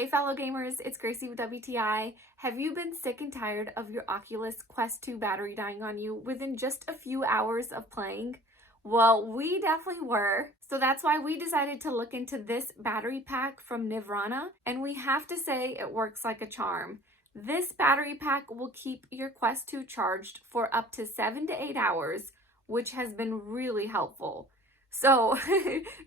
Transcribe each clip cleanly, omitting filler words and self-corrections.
Hey fellow gamers, it's Gracie with WTI. Have you been sick and tired of your Oculus Quest 2 battery dying on you within just a few hours of playing? Well, we definitely were. So that's why we decided to look into this battery pack from Nivrana, and we have to say it works like a charm. This battery pack will keep your Quest 2 charged for up to 7 to 8 hours, which has been really helpful. So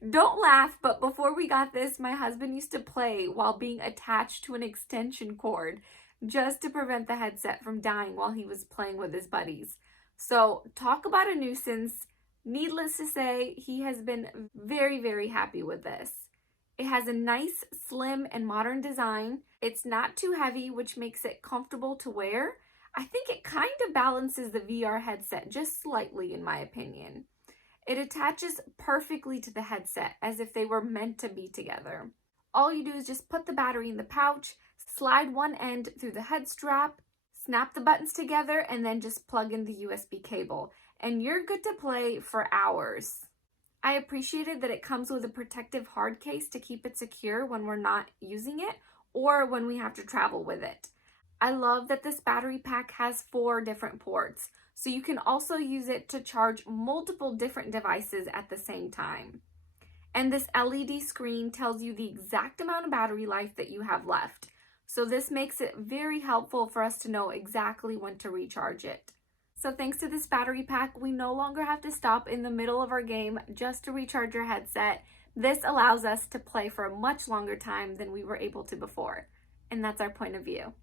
don't laugh, but before we got this, my husband used to play while being attached to an extension cord just to prevent the headset from dying while he was playing with his buddies. So talk about a nuisance. Needless to say, he has been very, very happy with this. It has a nice, slim, and modern design. It's not too heavy, which makes it comfortable to wear. I think it kind of balances the VR headset just slightly, in my opinion. It attaches perfectly to the headset as if they were meant to be together. All you do is just put the battery in the pouch, slide one end through the head strap, snap the buttons together, and then just plug in the USB cable. And you're good to play for hours. I appreciated that it comes with a protective hard case to keep it secure when we're not using it or when we have to travel with it. I love that this battery pack has 4 different ports, so you can also use it to charge multiple different devices at the same time. And this LED screen tells you the exact amount of battery life that you have left. So this makes it very helpful for us to know exactly when to recharge it. So thanks to this battery pack, we no longer have to stop in the middle of our game just to recharge your headset. This allows us to play for a much longer time than we were able to before. And that's our point of view.